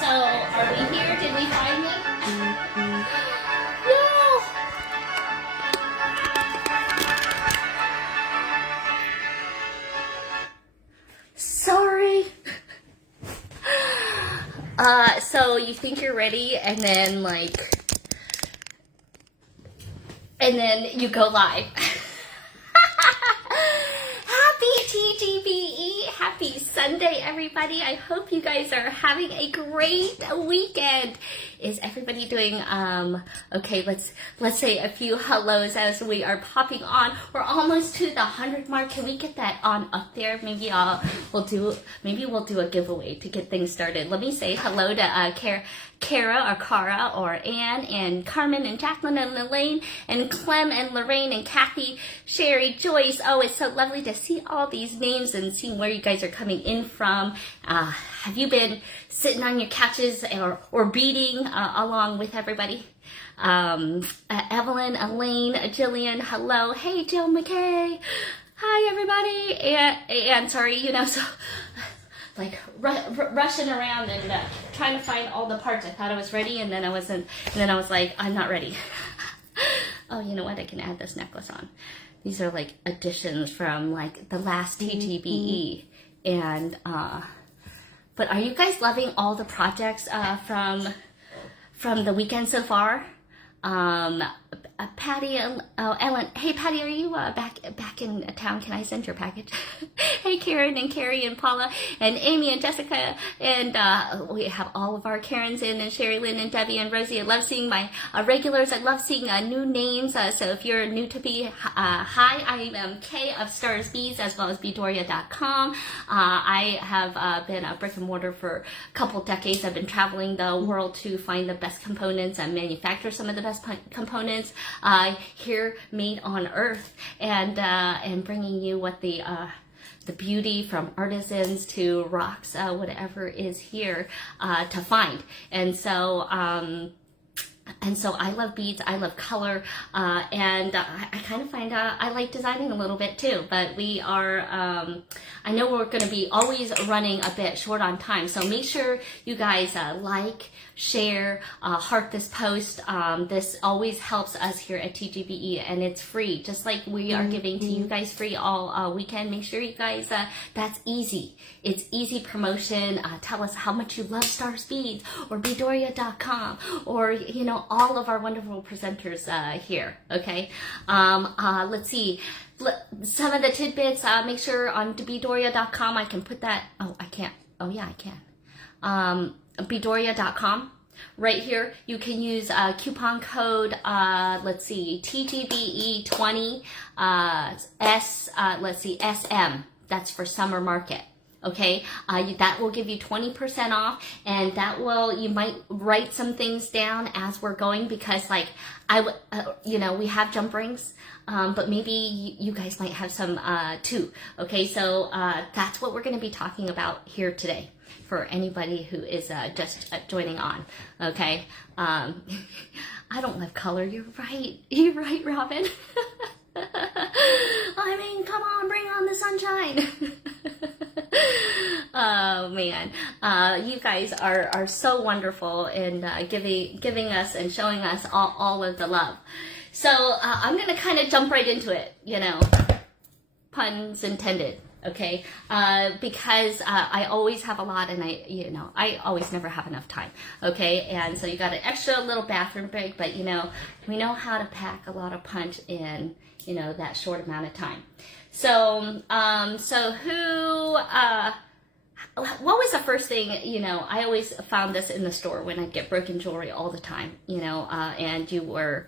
So, are we here? Did we find me? Yeah. Sorry. So you think you're ready, and then you go live. Happy TGBE, happy Sunday, everybody. I hope you guys are having a great weekend. Is everybody doing okay? Let's say a few hellos as we are popping on. We're almost to the 100 mark. Can we get that on up there? Maybe we'll do a giveaway to get things started. Let me say hello to Kara or Cara or Anne and Carmen and Jacqueline and Elaine and Clem and Lorraine and Kathy, Sherry, Joyce. Oh, it's so lovely to see all these names and seeing where you guys are coming in from. Have you been sitting on your couches or beating along with everybody? Evelyn, Elaine, Jillian, hello. Hey, Jill McKay. Hi, everybody. And sorry, so like rushing around and trying to find all the parts. I thought I was ready, and then I wasn't. And then I was like, I'm not ready. Oh, you know what? I can add this necklace on. These are like additions from like the last TGBE, and but are you guys loving all the projects from the weekend so far? Patty, Ellen. Hey, Patty, are you back in town? Can I send your package? Hey, Karen and Carrie and Paula and Amy and Jessica, and we have all of our Karens in, and Sherry Lynn and Debbie and Rosie. I love seeing my regulars. I love seeing new names. So if you're new to me, hi, I am Kay of Stars Bees as well as bedoria.com. I have been a brick and mortar for a couple decades. I've been traveling the world to find the best components and manufacture some of the best components here made on Earth, and bringing you what the beauty from artisans to rocks, whatever is here to find. And so I love beads, I love color, and I kind of find I like designing a little bit too, but we are, I know we're going to be always running a bit short on time, so make sure you guys like, share, heart this post. This always helps us here at TGBE, and it's free, just like we are giving to you guys free all weekend. Make sure you guys, that's easy. It's easy promotion. Tell us how much you love Star Speeds or bedoria.com, or all of our wonderful presenters here. Okay, let's see. Some of the tidbits, make sure on bedoria.com I can put that. Oh, I can't. Oh, yeah, I can. Bedoria.com. Right here, you can use coupon code, let's see, TGBE20, let's see, SM. That's for summer market. Okay, that will give you 20% off, and that will, you might write some things down as we're going, because like you know, we have jump rings, but maybe you guys might have some too. Okay, so that's what we're going to be talking about here today for anybody who is just joining on. Okay, I don't love color. You're right, Robin. I mean, come on, bring on the sunshine. Oh man, you guys are so wonderful in giving us and showing us all of the love. So I'm gonna kind of jump right into it, you know, puns intended. Okay, because I always have a lot, and I always never have enough time. Okay, and so you got an extra little bathroom break, but you know, we know how to pack a lot of punch in, you know, that short amount of time. So, what was the first thing, you know, I always found this in the store when I'd get broken jewelry all the time, you know, and you were,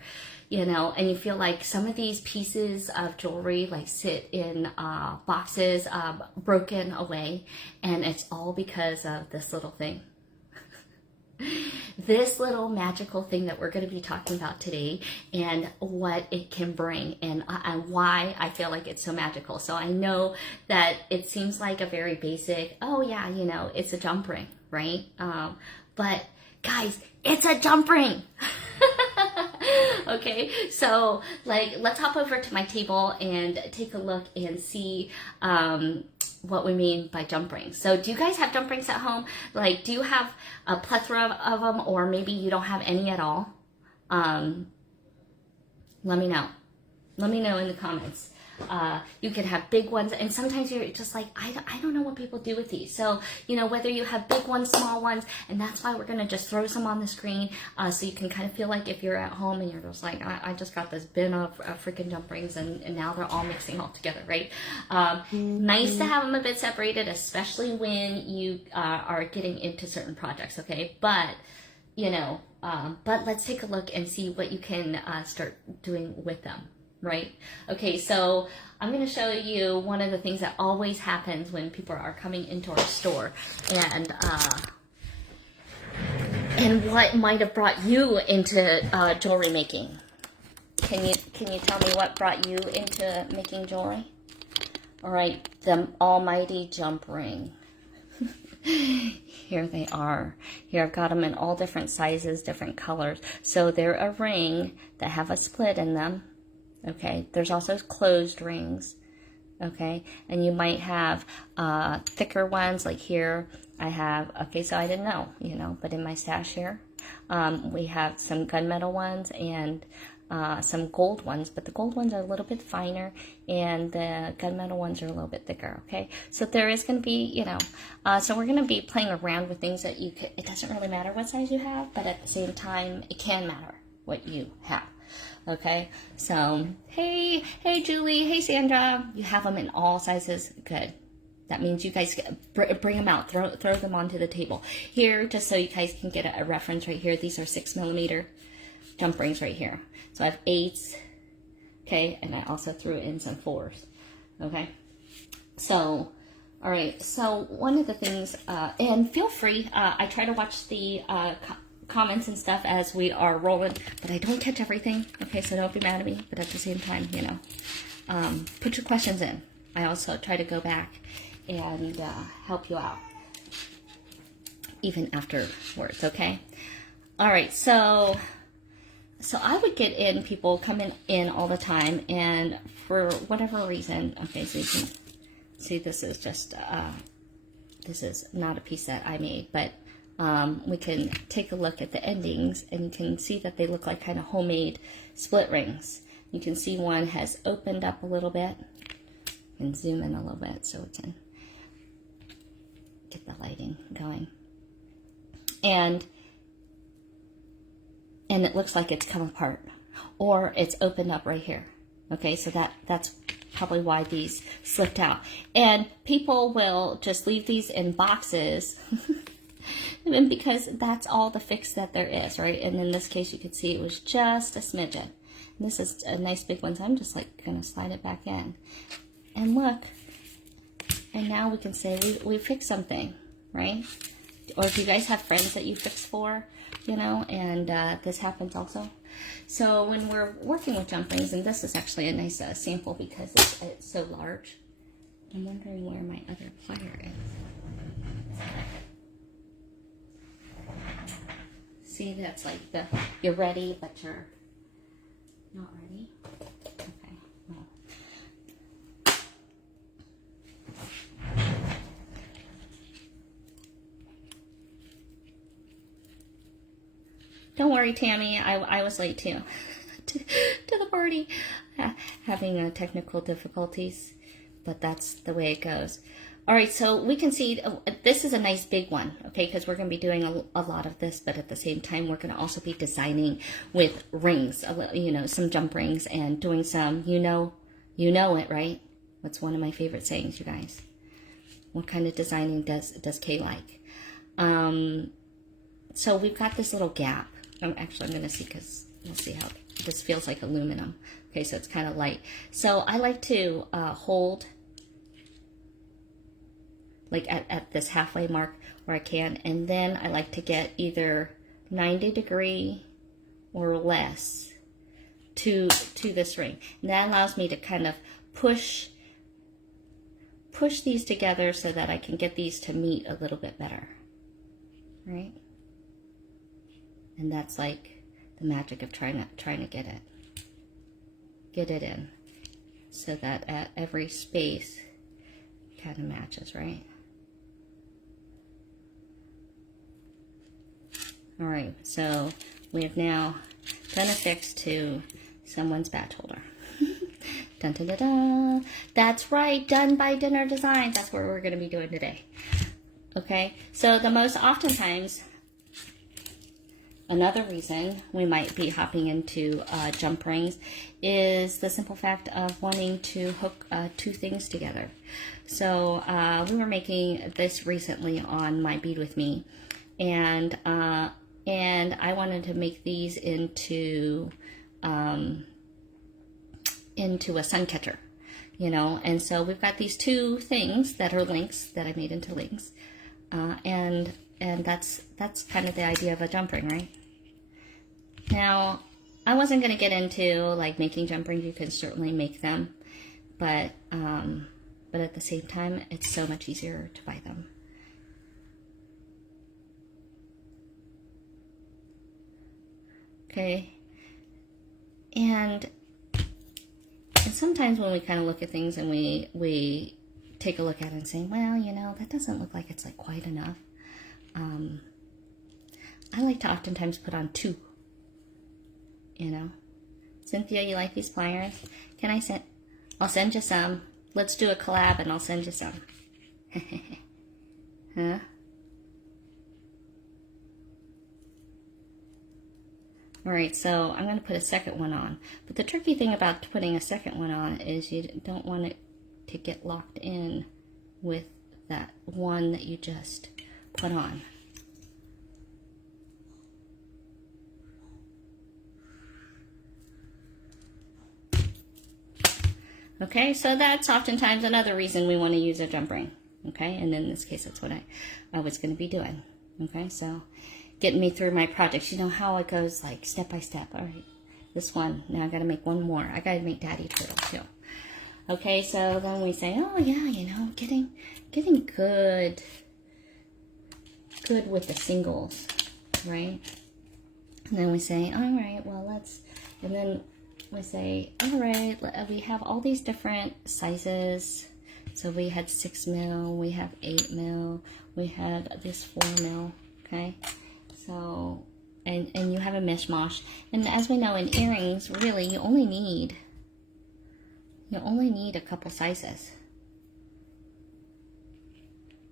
you know, and you feel like some of these pieces of jewelry like sit in boxes, broken away, and it's all because of this little thing. This little magical thing that we're going to be talking about today, and what it can bring, and why I feel like it's so magical. So I know that it seems like a very basic, oh yeah, you know, it's a jump ring, right? But guys, it's a jump ring. Okay, so like, let's hop over to my table and take a look and see what we mean by jump rings. So do you guys have jump rings at home? Like, do you have a plethora of them, or maybe you don't have any at all? Let me know. Let me know in the comments. You can have big ones, and sometimes you're just like, I don't know what people do with these. So, you know, whether you have big ones, small ones, and that's why we're going to just throw some on the screen, so you can kind of feel like if you're at home and you're just like, I just got this bin of freaking jump rings, and now they're all mixing all together, right? Nice to have them a bit separated, especially when you are getting into certain projects, okay? But, you know, but let's take a look and see what you can start doing with them. Right? Okay, so I'm going to show you one of the things that always happens when people are coming into our store, and what might have brought you into jewelry making. Can you tell me what brought you into making jewelry? All right, the almighty jump ring. Here they are. Here I've got them in all different sizes, different colors. So they're a ring that have a split in them. Okay, there's also closed rings, okay, and you might have thicker ones, like here I have, okay, so I didn't know, you know, but in my stash here, we have some gunmetal ones and some gold ones, but the gold ones are a little bit finer, and the gunmetal ones are a little bit thicker, okay, so there is going to be, you know, so we're going to be playing around with things that you could, it doesn't really matter what size you have, but at the same time, it can matter what you have. Okay, so, hey Julie, hey Sandra, you have them in all sizes, good. That means you guys bring them out, throw them onto the table. Here, just so you guys can get a reference right here, these are 6mm jump rings right here. So I have 8s, okay, and I also threw in some 4s, okay. So, all right, so one of the things, and feel free, I try to watch the comments and stuff as we are rolling, but I don't catch everything, okay, so don't be mad at me, but at the same time, you know, put your questions in. I also try to go back and help you out, even afterwards, okay? All right, so I would get in people coming in all the time, and for whatever reason, okay, so you can see this is just, this is not a piece that I made, but we can take a look at the endings, and you can see that they look like kind of homemade split rings. You can see one has opened up a little bit, and zoom in a little bit so we can get the lighting going. And it looks like it's come apart, or it's opened up right here. Okay, so that's probably why these slipped out. And people will just leave these in boxes and because that's all the fix that there is, right? And in this case, you could see it was just a smidgen. And this is a nice big one, so I'm just like gonna slide it back in. And look, And now we can say we fixed something, right? Or if you guys have friends that you fix for, you know, and this happens also. So when we're working with jump rings, and this is actually a nice sample because it's so large. I'm wondering where my other plier is. See, that's like you're ready, but you're not ready. Okay, well. Don't worry, Tammy, I was late too to the party, having technical difficulties, but that's the way it goes. All right, so we can see this is a nice big one, okay, because we're going to be doing a lot of this, but at the same time, we're going to also be designing with rings, you know, some jump rings, and doing some, you know it, right? That's one of my favorite sayings, you guys. What kind of designing does Kay like? So we've got this little gap. Actually, I'm going to see, because we'll see how this feels like aluminum. Okay, so it's kind of light. So I like to hold like at this halfway mark where I can, and then I like to get either 90° or less to this ring. And that allows me to kind of push these together so that I can get these to meet a little bit better, right? And that's like the magic of trying to get it in so that at every space kind of matches, right? All right, so we have now done a fix to someone's badge holder. Dun, dun, dun, dun. That's right, done by Dinner Designs. That's what we're going to be doing today. Okay, so the most oftentimes, another reason we might be hopping into jump rings is the simple fact of wanting to hook two things together. So we were making this recently on My Bead With Me, and I wanted to make these into a sun catcher, you know. And so we've got these two things that are links that I made into links, and that's kind of the idea of a jump ring, right? Now, I wasn't going to get into like making jump rings. You can certainly make them, but at the same time, it's so much easier to buy them. Okay, and sometimes when we kind of look at things and we take a look at it and say, well, you know, that doesn't look like it's like quite enough. I like to oftentimes put on two, you know. Cynthia, you like these pliers? I'll send you some. Let's do a collab and I'll send you some. Huh? All right, so I'm going to put a second one on. But the tricky thing about putting a second one on is you don't want it to get locked in with that one that you just put on. Okay, so that's oftentimes another reason we want to use a jump ring. Okay, and in this case, that's what I was going to be doing. Okay, so getting me through my projects. You know how it goes, like step by step. All right, this one. Now I got to make one more. I got to make Daddy Turtle too. Okay, so then we say, oh yeah, you know, getting good with the singles, right? And then we say, all right, well let's, and then we say, all right, we have all these different sizes. So we had 6 mil, we have 8 mil, we had this 4 mil, okay? So, and you have a mishmash. And as we know in earrings, really, you only need a couple sizes.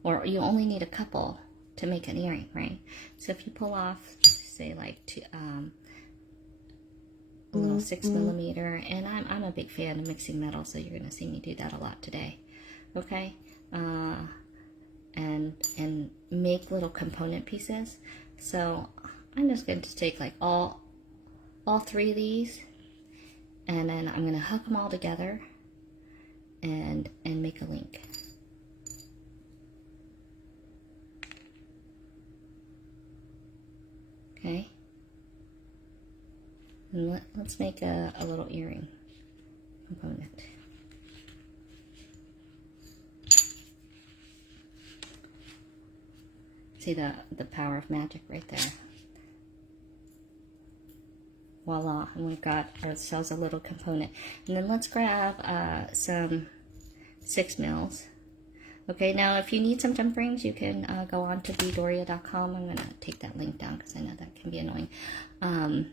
Or you only need a couple to make an earring, right? So if you pull off, say like a little 6 millimeter, and I'm a big fan of mixing metal, so you're gonna see me do that a lot today, okay? And make little component pieces. So I'm just going to take like all 3 of these, and then I'm gonna hook them all together and make a link. Okay. And let's make a little earring component. See the power of magic right there. Voila, and we've got ourselves a little component. And then let's grab some 6 mils. Okay, now if you need some jump rings, you can go on to bdoria.com. I'm going to take that link down because I know that can be annoying. And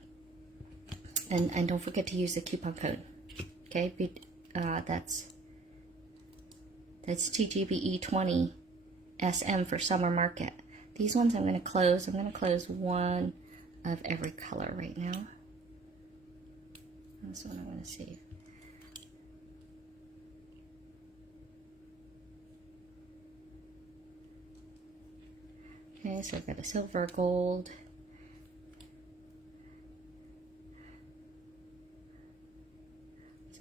don't forget to use the coupon code. Okay, that's TGBE20 SM for summer market. These ones I'm going to close. I'm going to close one of every color right now. This one I'm going to save. Okay, so I've got a silver, gold.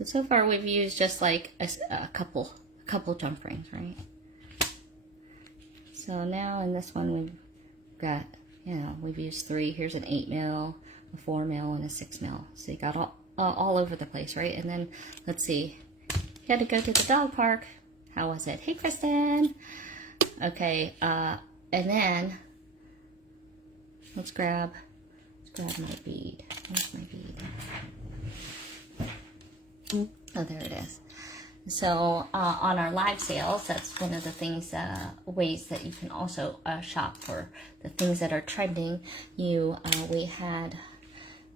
So far we've used just like a couple jump rings, right? So now in this one we've got, you know, we've used 3. Here's an 8 mil, a 4 mil, and a 6 mil. So you got all over the place, right? And then let's see, you had to go to the dog park. How was it? Hey, Kristen. Okay, and then let's grab my bead. Where's my bead? Oh, there it is. So on our live sales, that's one of the things, ways that you can also shop for the things that are trending. We had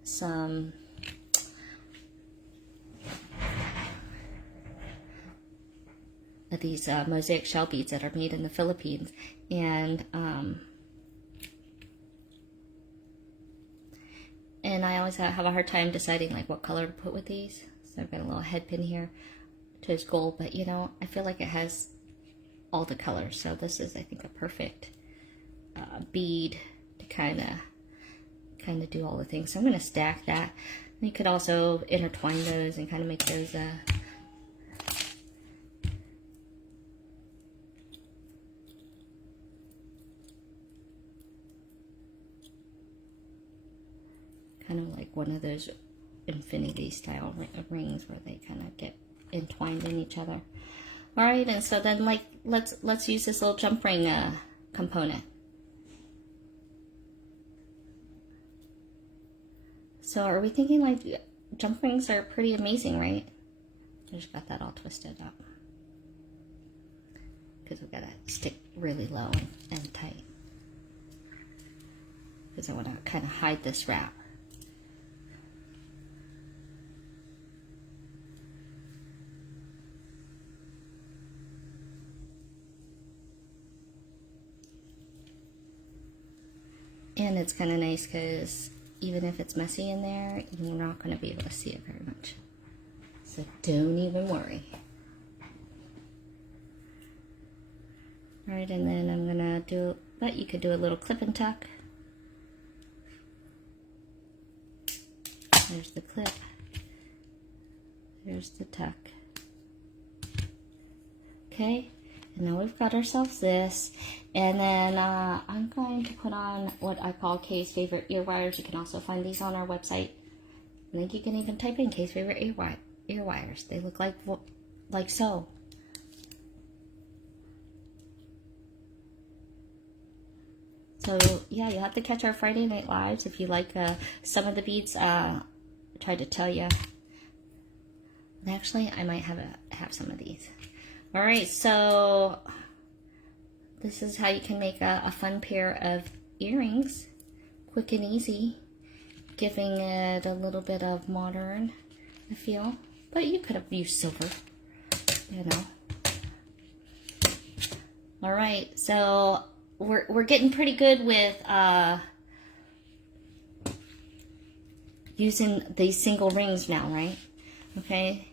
some of these mosaic shell beads that are made in the Philippines, and I always have a hard time deciding like what color to put with these. So I've got a little head pin here to his gold, but you know, I feel like it has all the colors. So this is, I think, a perfect bead to kind of do all the things. So I'm going to stack that. You could also intertwine those and kind of make those kind of like one of those infinity style rings where they kind of get entwined in each other. All right, and so then like let's use this little jump ring component. So are we thinking like jump rings are pretty amazing, right? I just got that all twisted up because we've got to stick really low and tight because I want to kind of hide this wrap. And it's kind of nice because even if it's messy in there, you're not going to be able to see it very much. So don't even worry. All right, and then I'm going to do, but you could do a little clip and tuck. There's the clip. There's the tuck. Okay. And now we've got ourselves this, and then I'm going to put on what I call Kay's favorite ear wires. You can also find these on our website. I think you can even type in Kay's favorite ear wires. They look like so. So yeah, you have to catch our Friday Night Lives if you like some of the beads. I tried to tell you. And actually, I might have some of these. All right, so this is how you can make a fun pair of earrings, quick and easy, giving it a little bit of modern feel. But you could have used silver, you know. All right, so we're getting pretty good with using these single rings now, right? Okay.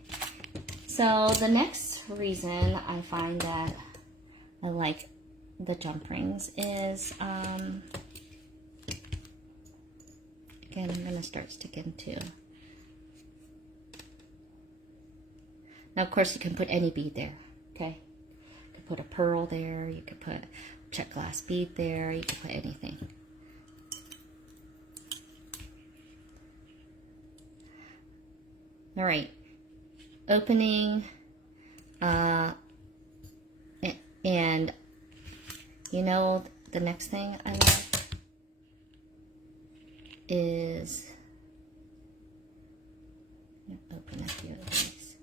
So the next reason I find that I like the jump rings is, again, I'm going to start sticking to. Now, of course, you can put any bead there, okay? You could put a pearl there, you could put a check glass bead there, you could put anything. All right, opening, and you know, the next thing I like is, open a few of these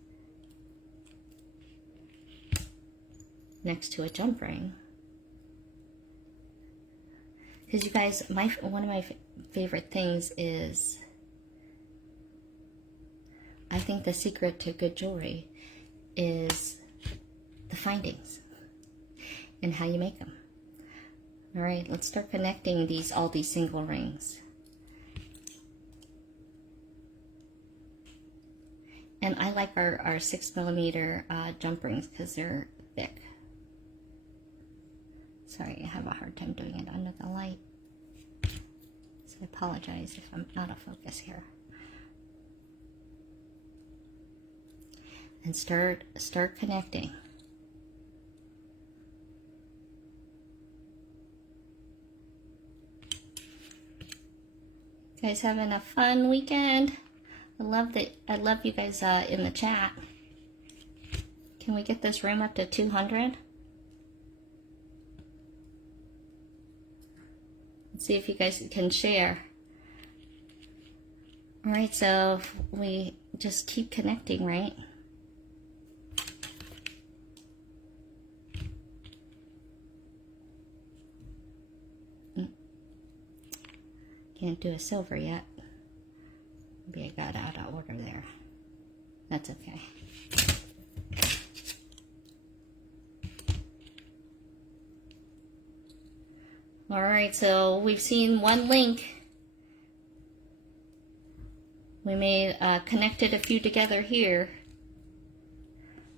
next to a jump ring. Because you guys, one of my favorite things is, I think the secret to good jewelry is the findings and how you make them. All right, let's start connecting all these single rings. And I like our 6mm jump rings because they're thick. Sorry, I have a hard time doing it under the light. So I apologize if I'm out of focus here. And start connecting. You guys having a fun weekend? I love you guys in the chat. Can we get this room up to 200? Let's see if you guys can share. All right, so we just keep connecting, right? Can't do a silver yet. Maybe I got out of order there. That's okay. All right, so we've seen one link. We made connected a few together here.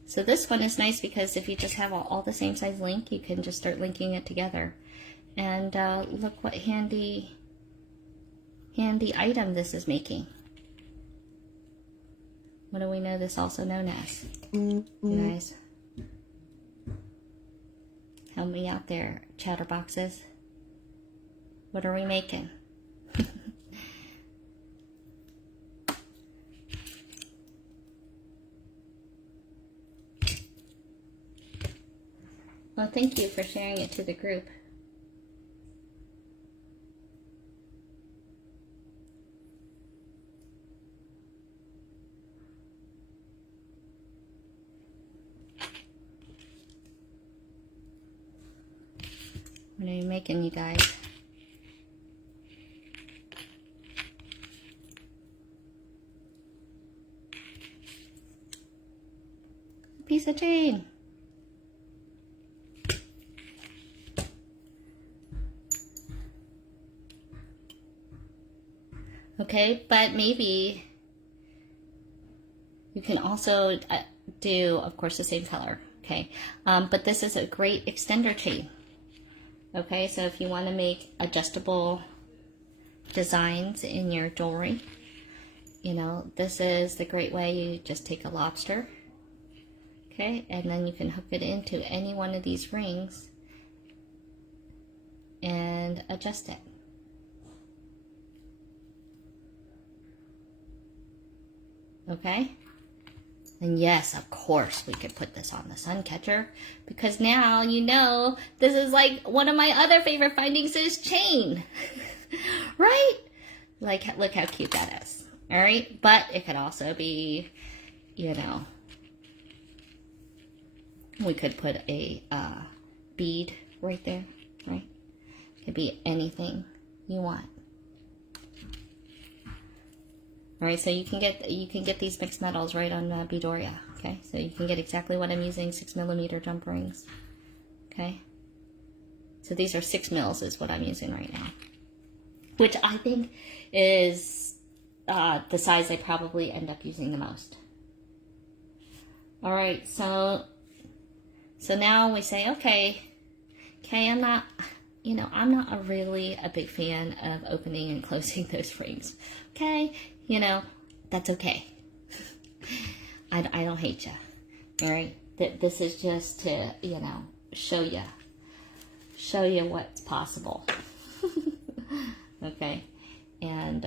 So this one is nice because if you just have all the same size link, you can just start linking it together. And look what handy item this is making. What do we know this also known as? You guys, help me out there, chatterboxes. What are we making? Well, thank you for sharing it to the group. What are you making, you guys? Piece of chain. Okay, but maybe you can also do, of course, the same color. Okay, but this is a great extender chain. Okay, so if you want to make adjustable designs in your jewelry, you know, this is the great way. You just take a lobster, okay, and then you can hook it into any one of these rings and adjust it. Okay, and yes, of course we could put this on the sun catcher, because now you know this is like one of my other favorite findings is chain. Right? Like, look how cute that is. All right, but it could also be, you know, we could put a bead right there, right? It could be anything you want. All right, so you can get these mixed metals right on Beadoria. Okay, so you can get exactly what I'm using, 6mm jump rings. Okay, so these are 6 mils is what I'm using right now, which I think is the size I probably end up using the most. All right, so now we say, okay, I'm not, you know, I'm not really a big fan of opening and closing those rings. Okay, you know, that's okay. I don't hate you. All right, this is just to, you know, show you what's possible. Okay, and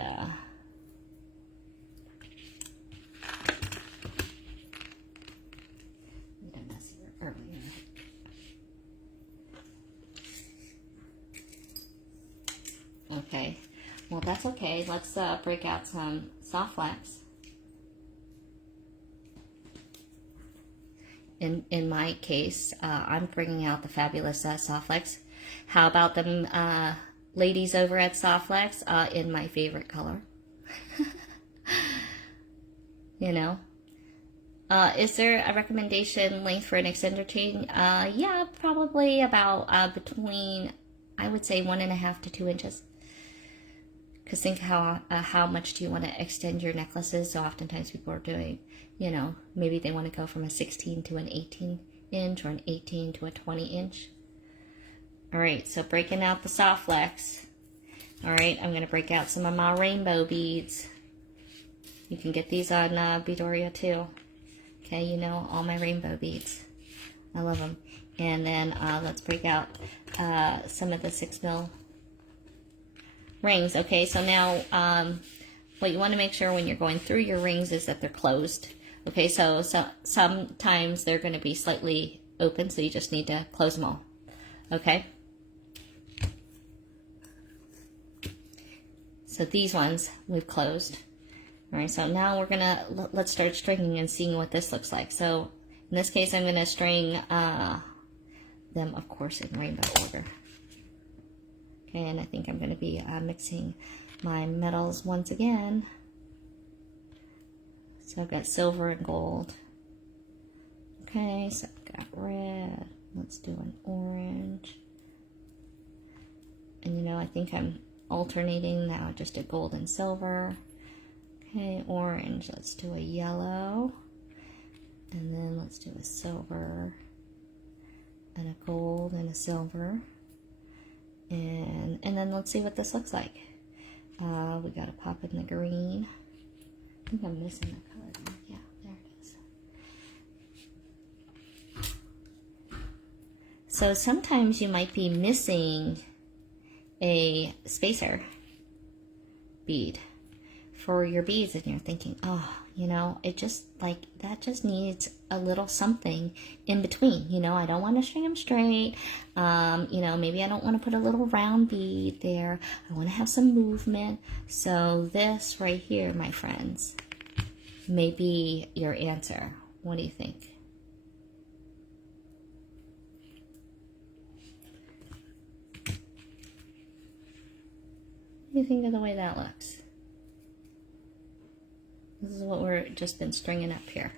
Okay, well that's okay. Let's break out some soft flex. In my case, I'm bringing out the fabulous soft flex. How about them ladies over at Soft Flex in my favorite color? You know, is there a recommendation length for an extender chain? Yeah, probably about between, I would say, 1.5 to 2 inches. Because think how much do you want to extend your necklaces? So oftentimes people are doing, you know, maybe they want to go from a 16 to an 18 inch or an 18 to a 20 inch. All right, so breaking out the soft flex. All right, I'm going to break out some of my rainbow beads. You can get these on Beadoria too. Okay, you know, all my rainbow beads. I love them. And then let's break out some of the 6mm rings. Okay, so now what you want to make sure when you're going through your rings is that they're closed. Okay, so sometimes they're going to be slightly open, so you just need to close them all. Okay. So these ones we've closed. All right, so now we're gonna, let's start stringing and seeing what this looks like. So in this case, I'm gonna string them, of course, in rainbow order. Okay, and I think I'm gonna be mixing my metals once again. So I've got silver and gold. Okay, so I've got red. Let's do an orange. And you know, I think I'm alternating now, just a gold and silver. Okay, orange, let's do a yellow. And then let's do a silver and a gold and a silver. And then let's see what this looks like. We gotta pop in the green. I think I'm missing the color. Yeah, there it is. So sometimes you might be missing a spacer bead for your beads, and you're thinking, oh, you know, it just like that just needs a little something in between. You know, I don't want to string them straight. You know, maybe I don't want to put a little round bead there. I want to have some movement. So this right here, my friends, may be your answer. What do you think? What do you think of the way that looks? This is what we're just been stringing up here.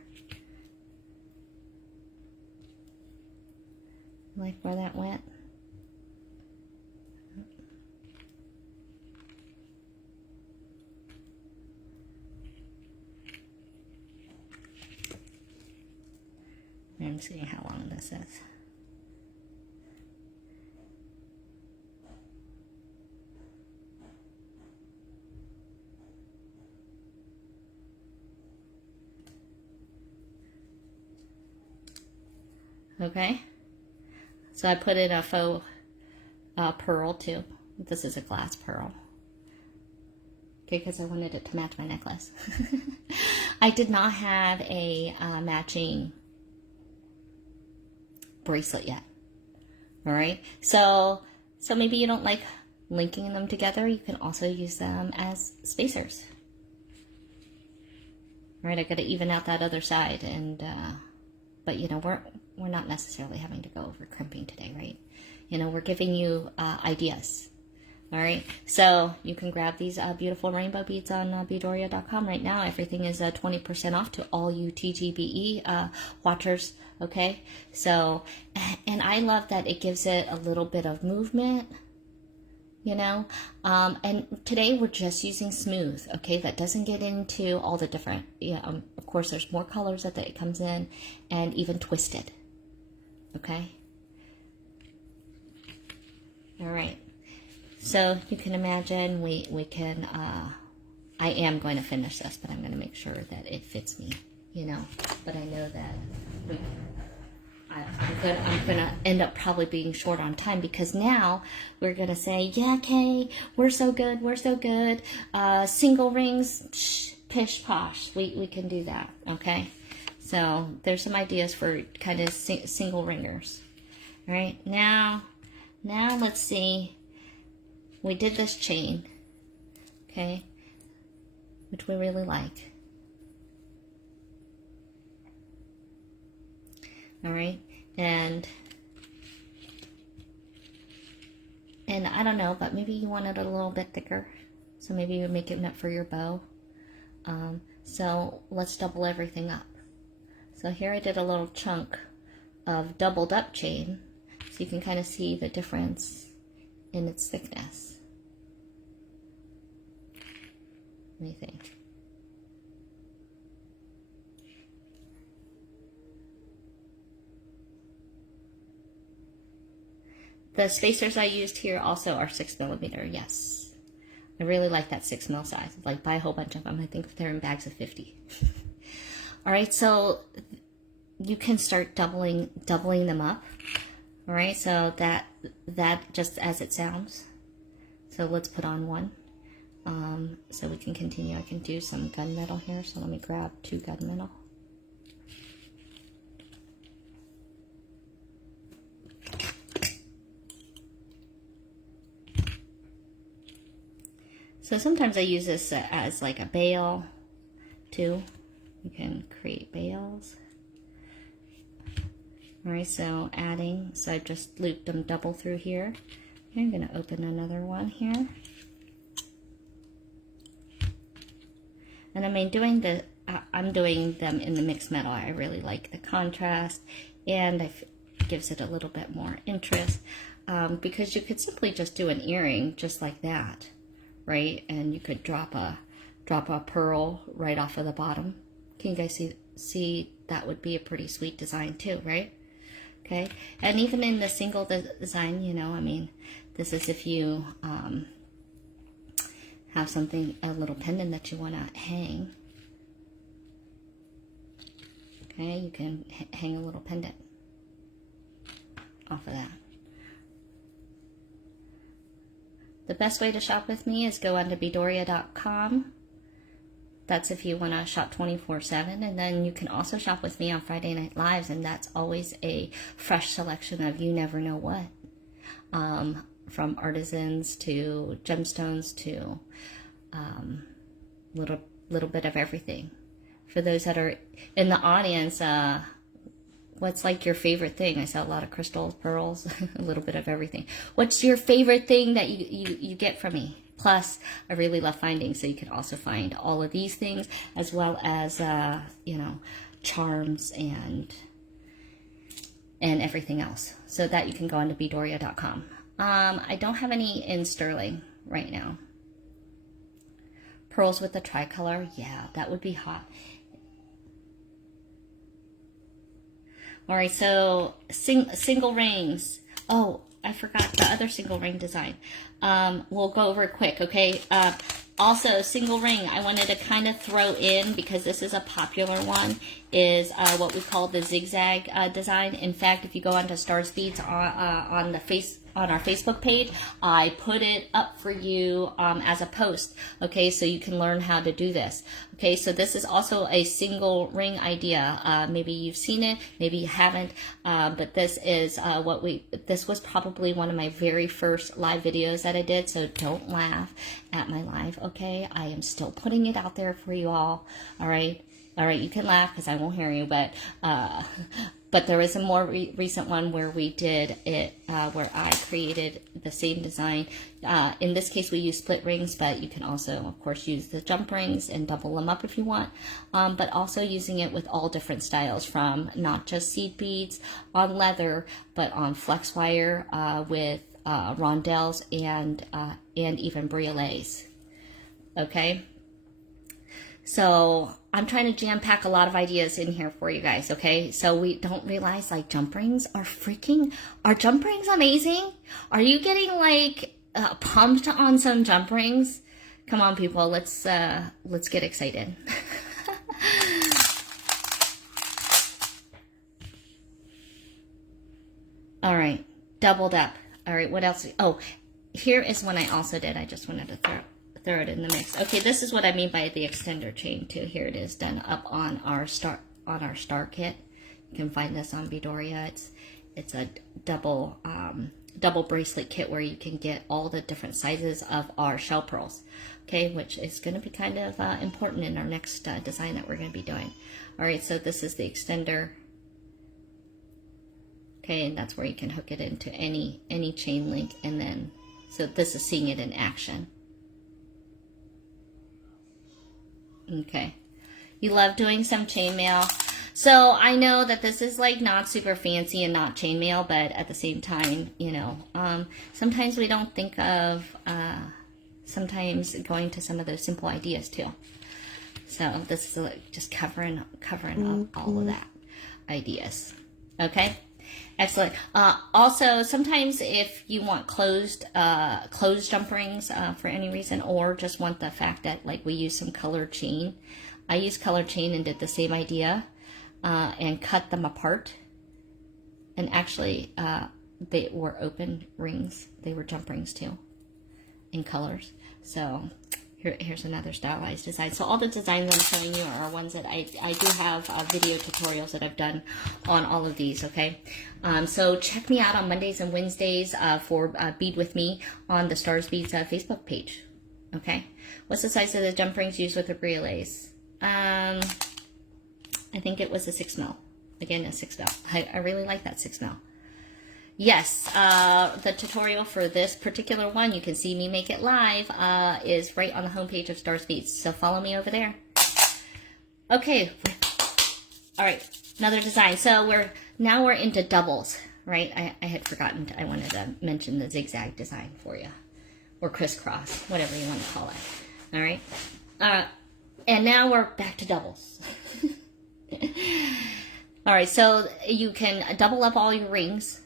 Like where that went? I'm seeing how long this is. Okay, so I put in a faux pearl too. This is a glass pearl. Okay, because I wanted it to match my necklace. I did not have a matching bracelet yet. All right, so maybe you don't like linking them together. You can also use them as spacers. All right, I got to even out that other side, and but you know, we're not necessarily having to go over crimping today, right? You know, we're giving you ideas. All right, so you can grab these beautiful rainbow beads on Beadoria.com right now. Everything is 20% off to all you TGBE watchers, okay? So, and I love that it gives it a little bit of movement, you know? And today we're just using smooth, okay? That doesn't get into all the different, of course, there's more colors that it comes in, and even twisted, okay? All right. So you can imagine we can, I am going to finish this, but I'm going to make sure that it fits me, you know, but I know that I'm going to end up probably being short on time, because now we're going to say, yeah, Kay, we're so good. Single rings, pish posh. We can do that. Okay. So there's some ideas for kind of single ringers. All right. Now let's see. we did this chain, okay, which we really like. All right, and I don't know, but maybe you want it a little bit thicker, so maybe you make it meant for your bow. So let's double everything up. So here I did a little chunk of doubled up chain, so you can kind of see the difference in its thickness. What do you think? The spacers I used here also are 6mm, yes. I really like that 6mm size. Like, buy a whole bunch of them. I think they're in bags of 50. All right, so you can start doubling them up. All right, so that just as it sounds. So let's put on one. So we can continue. I can do some gunmetal here. So let me grab 2 gunmetal. So sometimes I use this as like a bail too. You can create bails. All right, so adding, so I've just looped them double through here. Okay, I'm gonna open another one here. And I mean, I'm doing them in the mixed metal. I really like the contrast, and it gives it a little bit more interest, because you could simply just do an earring just like that, right? And you could drop a pearl right off of the bottom. Can you guys see that would be a pretty sweet design too, right? Okay, and even in the single design, you know, I mean, this is if you have something, a little pendant that you want to hang. Okay, you can hang a little pendant off of that. The best way to shop with me is go onto bedoria.com. That's if you want to shop 24/7, and then you can also shop with me on Friday Night Lives, and that's always a fresh selection of you never know what, from artisans to gemstones to little bit of everything. For those that are in the audience, what's like your favorite thing? I saw a lot of crystals, pearls, a little bit of everything. What's your favorite thing that you get from me? Plus, I really love finding, so you can also find all of these things, as well as, you know, charms and everything else. So that you can go onto bedoria.com. I don't have any in sterling right now. Pearls with the tricolor, yeah, that would be hot. All right, so single rings. Oh, I forgot the other single ring design. We'll go over it quick, okay? Also, single ring, I wanted to kind of throw in, because this is a popular one, is what we call the zigzag design. In fact, if you go onto Stars Beads on our Facebook page, I put it up for you as a post, okay, so you can learn how to do this. Okay, so this is also a single ring idea. Maybe you've seen it, maybe you haven't, but this is this was probably one of my very first live videos that I did, so don't laugh at my live, okay? I am still putting it out there for you all right? All right, you can laugh because I won't hear you, but there is a more recent one where we did it, where I created the same design. In this case, we use split rings, but you can also, of course, use the jump rings and double them up if you want. But also using it with all different styles, from not just seed beads on leather, but on flex wire with rondelles and even briolets. Okay. So I'm trying to jam pack a lot of ideas in here for you guys, okay? So we don't realize, like, jump rings are jump rings amazing? Are you getting like pumped on some jump rings? Come on, people, let's get excited. All right, doubled up. All right, what else? Oh, here is one I also did. I just wanted to throw it in the mix. Okay, this is what I mean by the extender chain too. Here it is, done up on our star kit. You can find this on Bedoria. It's a double double bracelet kit where you can get all the different sizes of our shell pearls, okay, which is going to be kind of important in our next design that we're going to be doing. All right, so this is the extender, okay, and that's where you can hook it into any chain link, and then so this is seeing it in action. Okay, you love doing some chainmail. So I know that this is like not super fancy and not chainmail, but at the same time, you know, sometimes we don't think of sometimes going to some of those simple ideas too. So this is like just covering up all of that ideas. Okay, excellent. Also, sometimes if you want closed jump rings for any reason, or just want the fact that like we use some colored chain, I used colored chain and did the same idea. And cut them apart, and actually they were open rings. They were jump rings too, in colors. So here's another stylized design. So all the designs I'm showing you are ones that I do have video tutorials that I've done on all of these, okay? So check me out on Mondays and Wednesdays for Bead With Me on the Stars Beads Facebook page, okay? What's the size of the jump rings used with the relays? I think it was a 6 mil. Again, a 6 mil. I really like that 6 mil. Yes, the tutorial for this particular one, you can see me make it live, is right on the homepage of Stars Beads. So follow me over there. Okay. All right, another design. So now we're into doubles, right? I had forgotten. I wanted to mention the zigzag design for you, or crisscross, whatever you want to call it. All right. And now we're back to doubles. All right, so you can double up all your rings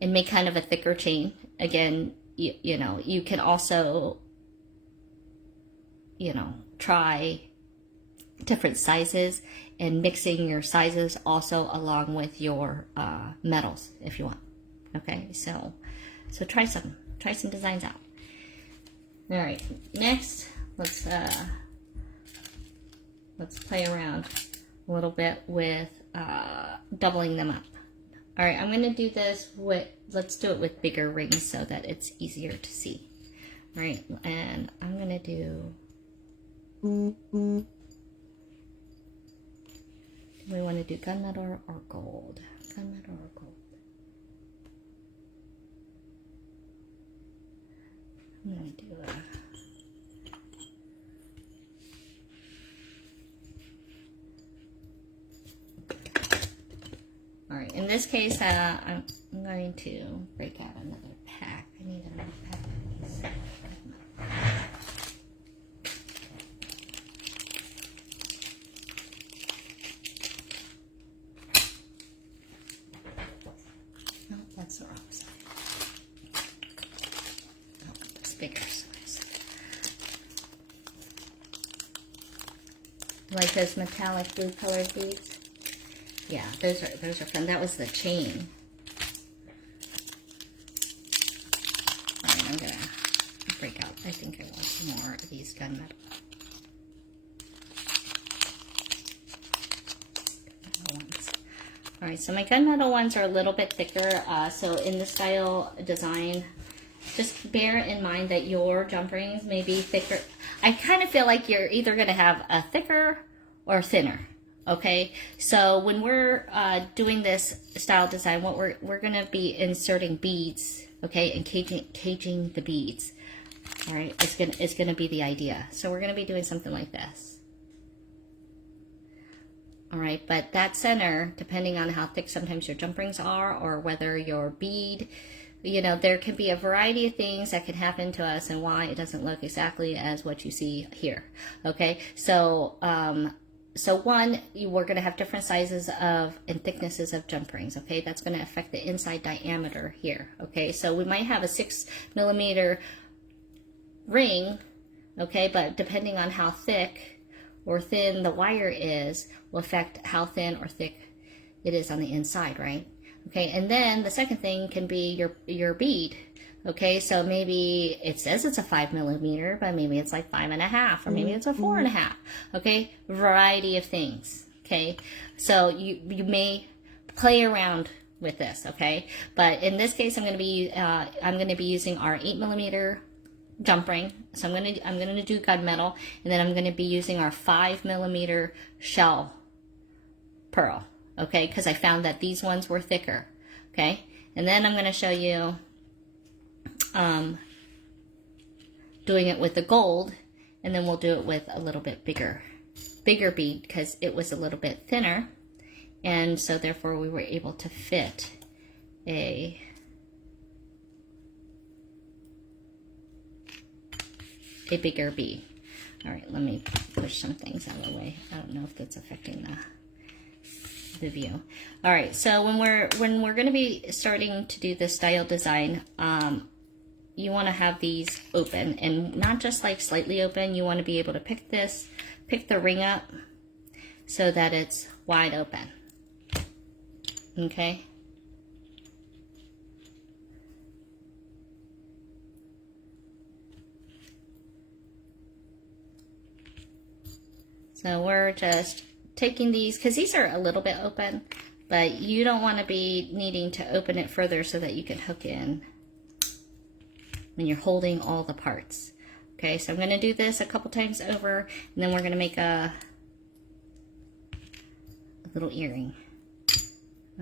and make kind of a thicker chain. Again, you know, you can also, you know, try different sizes and mixing your sizes also along with your metals if you want. Okay, so try some designs out. All right, next let's play around a little bit with doubling them up. All right, I'm going to do this with, let's do it with bigger rings so that it's easier to see. All right, and I'm going to do, do we want to do gunmetal or gold? Gunmetal or gold? I'm going to do a, all right, in this case, I'm going to break out another pack. I need another pack of these. No, that's the wrong side. Oh, it's bigger size. Like those metallic blue colored beads? Yeah, those are fun. That was the chain. All right, I'm gonna break out. I think I want some more of these gunmetal. Ones. All right, so my gunmetal ones are a little bit thicker. So in the style design, just bear in mind that your jump rings may be thicker. I kind of feel like you're either gonna have a thicker or thinner. Okay, so when we're doing this style design, what we're going to be inserting beads, okay, and caging the beads. All right, it's gonna be the idea. So we're going to be doing something like this. All right, but that center, depending on how thick sometimes your jump rings are, or whether your bead, you know, there can be a variety of things that can happen to us and why it doesn't look exactly as what you see here. Okay, so so one, we're going to have different sizes of and thicknesses of jump rings, okay? That's going to affect the inside diameter here, okay? So we might have a 6 millimeter ring, okay? But depending on how thick or thin the wire is, will affect how thin or thick it is on the inside, right? Okay, and then the second thing can be your bead. Okay, so maybe it says it's a 5 millimeter, but maybe it's like 5.5, or maybe it's a 4.5. Okay, variety of things. Okay, so you may play around with this, okay? But in this case, I'm going to be using our 8mm jump ring. So I'm going to do gunmetal, and then I'm going to be using our 5mm shell pearl, okay? Because I found that these ones were thicker, okay? And then I'm going to show you doing it with the gold, and then we'll do it with a little bit bigger bead because it was a little bit thinner, and so therefore we were able to fit a bigger bead. All right, let me push some things out of the way. I don't know if that's affecting the view. All right, so when we're going to be starting to do the style design, you want to have these open, and not just like slightly open. You want to be able to pick the ring up so that it's wide open. Okay. So we're just taking these, because these are a little bit open, but you don't want to be needing to open it further so that you can hook in when you're holding all the parts. Okay, so I'm going to do this a couple times over, and then we're going to make a little earring.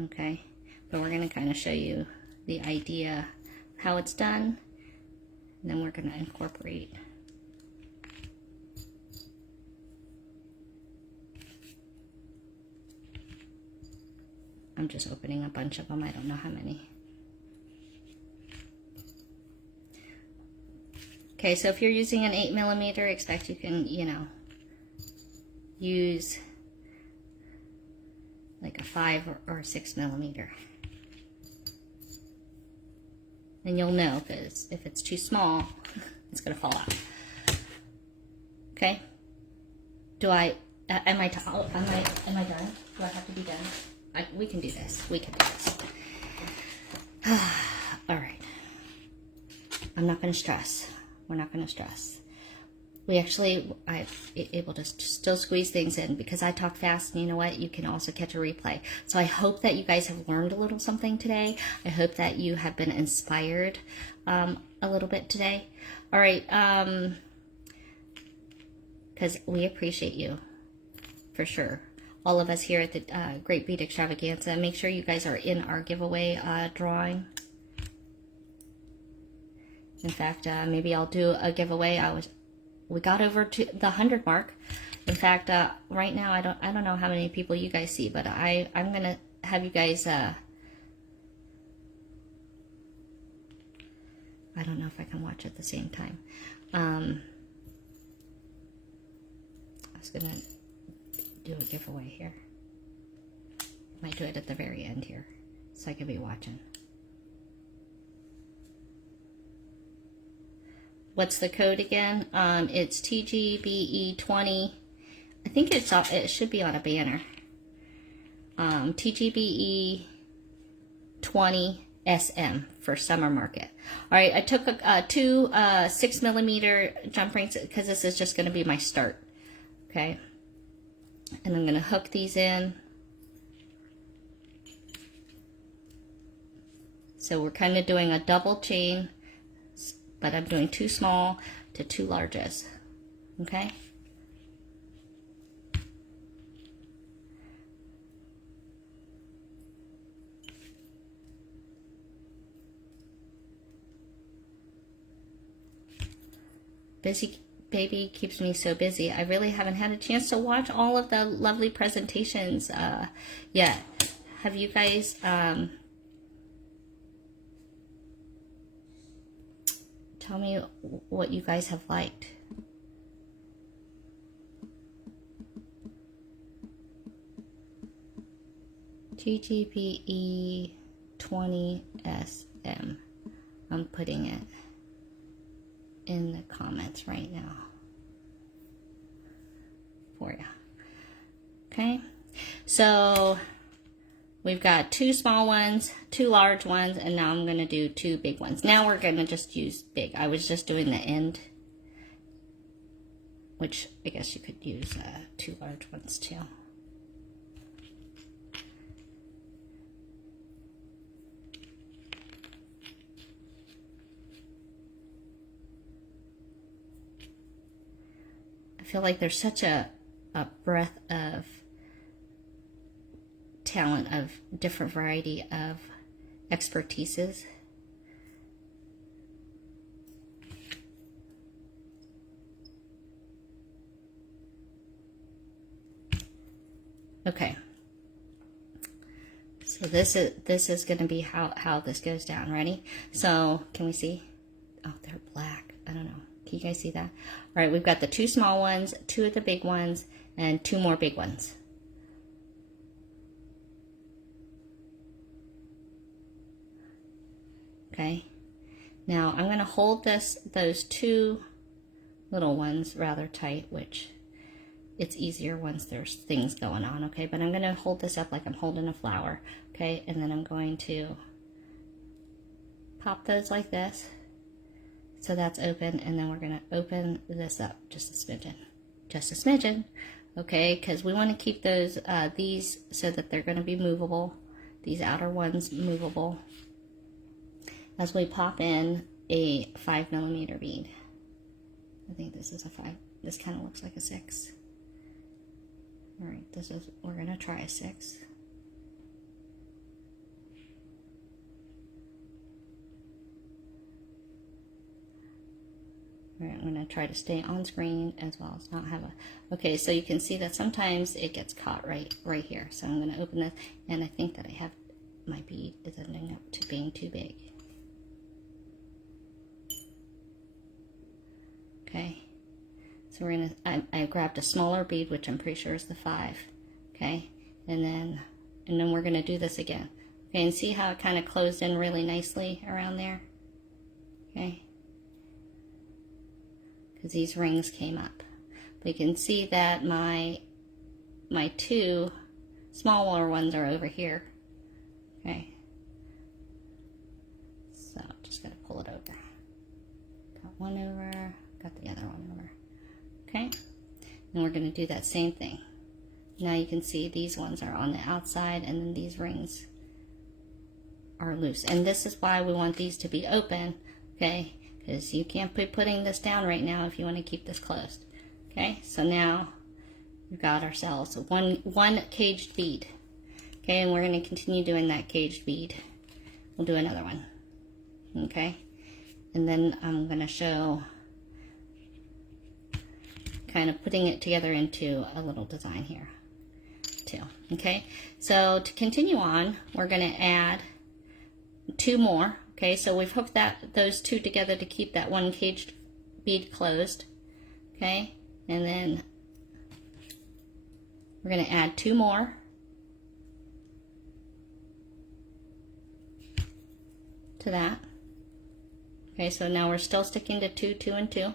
Okay, but we're going to kind of show you the idea how it's done, and then we're going to incorporate. I'm just opening a bunch of them. I don't know how many. Okay, so if you're using an 8mm, expect you can, use like a 5 or 6mm. And you'll know, because if it's too small, it's going to fall out. Okay? Am I done? Do I have to be done? We can do this. We can do this. All right. I'm not going to stress. We're not going to stress. I'm able to still squeeze things in because I talk fast, and you know what? You can also catch a replay. So I hope that you guys have learned a little something today. I hope that you have been inspired a little bit today. All right. Because we appreciate you, for sure. All of us here at the Great Bead Extravaganza. Make sure you guys are in our giveaway drawing. In fact, maybe I'll do a giveaway. We got over to the 100 mark. In fact, right now I don't know how many people you guys see, but I'm gonna have you guys. I don't know if I can watch at the same time. I was gonna do a giveaway here. Might do it at the very end here, so I can be watching. What's the code again? It's TGBE20. I think it should be on a banner. TGBE20 SM for summer market. All right, I took two 6mm jump rings because this is just going to be my start. Okay, and I'm going to hook these in. So we're kind of doing a double chain, but I'm doing 2 small to 2 larges, okay? Busy baby keeps me so busy. I really haven't had a chance to watch all of the lovely presentations yet. Have you guys... tell me what you guys have liked. TGBE 20 SM. I'm putting it in the comments right now for you. Okay, so we've got 2 small ones, 2 large ones, and now I'm going to do 2 big ones. Now we're going to just use big. I was just doing the end, which I guess you could use 2 large ones too. feel like there's such a breadth of talent, of different variety of expertises. Okay. So this is going to be how this goes down. Ready? So can we see? Oh, they're black. I don't know. Can you guys see that? All right, we've got the 2 small ones, 2 of the big ones, and 2 more big ones. Okay. Now I'm going to hold those 2 little ones rather tight, which it's easier once there's things going on. Okay, but I'm going to hold this up like I'm holding a flower. Okay, and then I'm going to pop those like this. So that's open, and then we're going to open this up just a smidgen, okay, because we want to keep those these so that they're going to be movable, these outer ones movable, as we pop in a 5mm bead. I think this is a 5. This kind of looks like a 6. All right, we're going to try a 6. All right, I'm going to try to stay on screen as well as not have a... Okay, so you can see that sometimes it gets caught right here. So I'm going to open this, and I think that I have... my bead is ending up to being too big. Okay, so we're going to... I grabbed a smaller bead, which I'm pretty sure is the 5. Okay, and then we're going to do this again. Okay, and see how it kind of closed in really nicely around there? Okay. Because these rings came up. But you can see that my 2 smaller ones are over here. Okay. So just gotta pull it over. Got one over, got the other one over. Okay. And we're gonna do that same thing. Now you can see these ones are on the outside, and then these rings are loose. And this is why we want these to be open, okay? Because you can't be putting this down right now if you want to keep this closed. Okay, so now we've got ourselves one caged bead. Okay, and we're going to continue doing that caged bead. We'll do another one. Okay, and then I'm going to show kind of putting it together into a little design here too. Okay, so to continue on, we're going to add 2 more. Okay, so we've hooked those 2 together to keep that one caged bead closed. Okay, and then we're going to add 2 more to that. Okay, so now we're still sticking to 2, 2, and 2.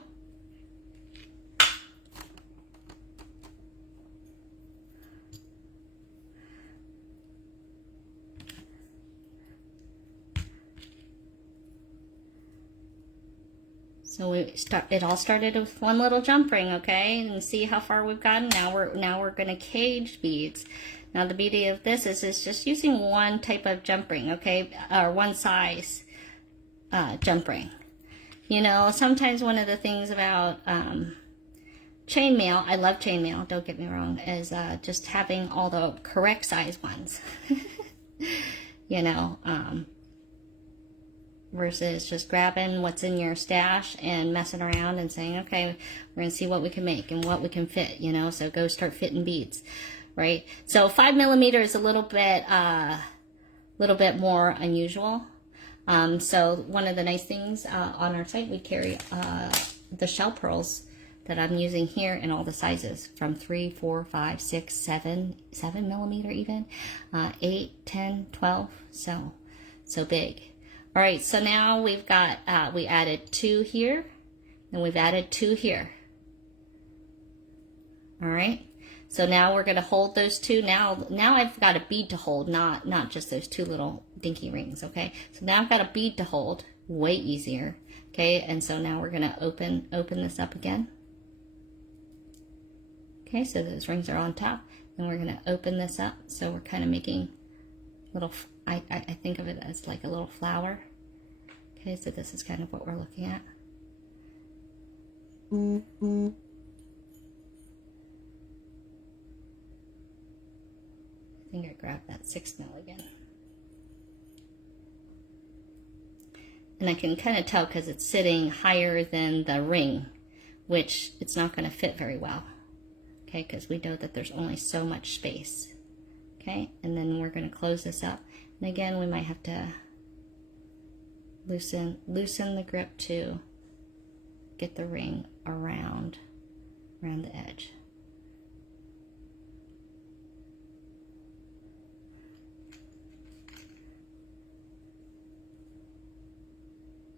So it all started with one little jump ring, okay? And see how far we've gotten. Now we're going to cage beads. Now the beauty of this is just using one type of jump ring, okay, or one size jump ring. You know, sometimes one of the things about chainmail, I love chainmail, don't get me wrong, is just having all the correct size ones. You know, versus just grabbing what's in your stash and messing around and saying, okay, we're going to see what we can make and what we can fit, you know, so go start fitting beads, right? So 5mm is a little bit more unusual. So one of the nice things on our site, we carry the shell pearls that I'm using here in all the sizes, from 3, 4, 5, 6, 7mm even, 8, 10, 12, so big. All right, so now we've got, we added 2 here, and we've added 2 here. All right, so now we're gonna hold those 2. Now I've got a bead to hold, not just those 2 little dinky rings, okay? So now I've got a bead to hold, way easier, okay? And so now we're gonna open this up again. Okay, so those rings are on top, and we're gonna open this up. So we're kind of making little, I think of it as like a little flower. Okay, so this is kind of what we're looking at. I think I grabbed that 6 mil again. And I can kind of tell because it's sitting higher than the ring, which it's not going to fit very well. Okay, because we know that there's only so much space. Okay, and then we're going to close this up. And again, we might have to loosen the grip to get the ring around the edge.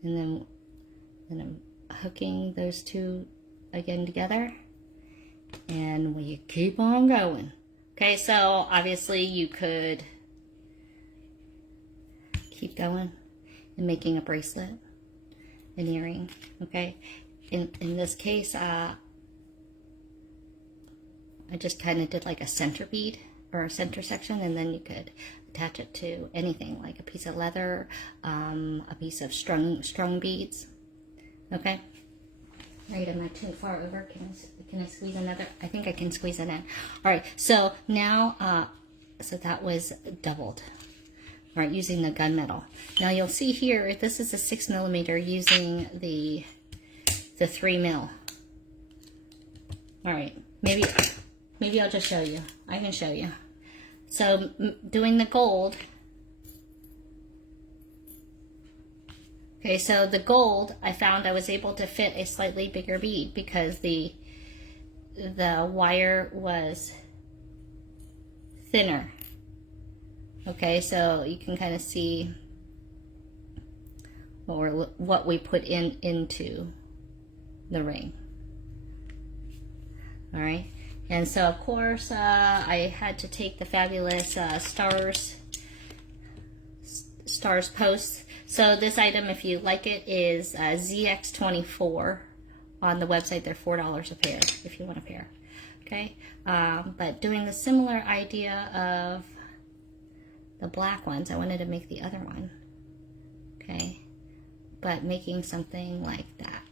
And then I'm hooking those two again together, and we keep on going. Okay, so obviously you could keep going and making a bracelet, an earring. Okay, in this case, I just kind of did like a center bead or a center section, and then you could attach it to anything, like a piece of leather, a piece of strung beads. Okay. Right, am I too far over? Can I squeeze another? I think I can squeeze it in. All right, so now, so that was doubled. All right, using the gunmetal. Now you'll see here, this is a 6 millimeter using the 3 mil. All right, maybe I'll just show you. I can show you. So doing the gold. Okay, so the gold, I found I was able to fit a slightly bigger bead because the wire was thinner. Okay, so you can kind of see what we put into the ring. All right, and so of course I had to take the fabulous stars posts. So this item, if you like it, is ZX24 on the website. They're $4 a pair if you want a pair. Okay, but doing the similar idea of the black ones, I wanted to make the other one. Okay, but making something like that,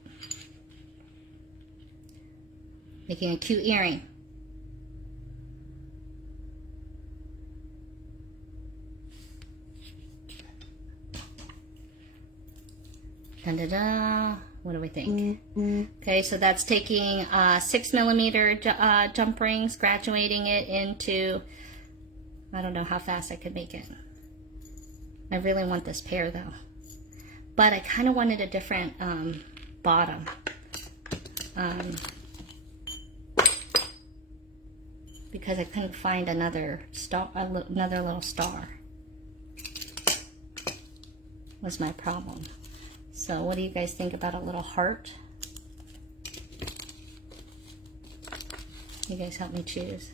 making a cute earring. Da-da-da. What do we think? Okay, so that's taking 6 millimeter jump rings, graduating it into, I don't know how fast I could make it. I really want this pair though. But I kind of wanted a different bottom. Because I couldn't find another little star. Was my problem. So what do you guys think about a little heart? You guys help me choose.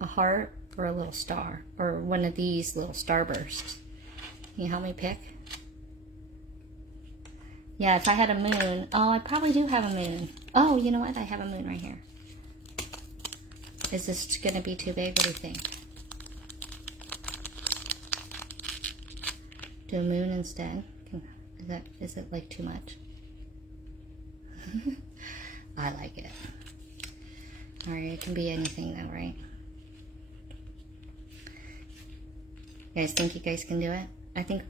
A heart or a little star? Or one of these little starbursts? Can you help me pick? Yeah, if I had a moon. Oh, I probably do have a moon. Oh, you know what? I have a moon right here. Is this going to be too big? What do you think? Do a moon instead? Is it like too much? I like it. Alright, it can be anything though, right? You guys think you guys can do it? Do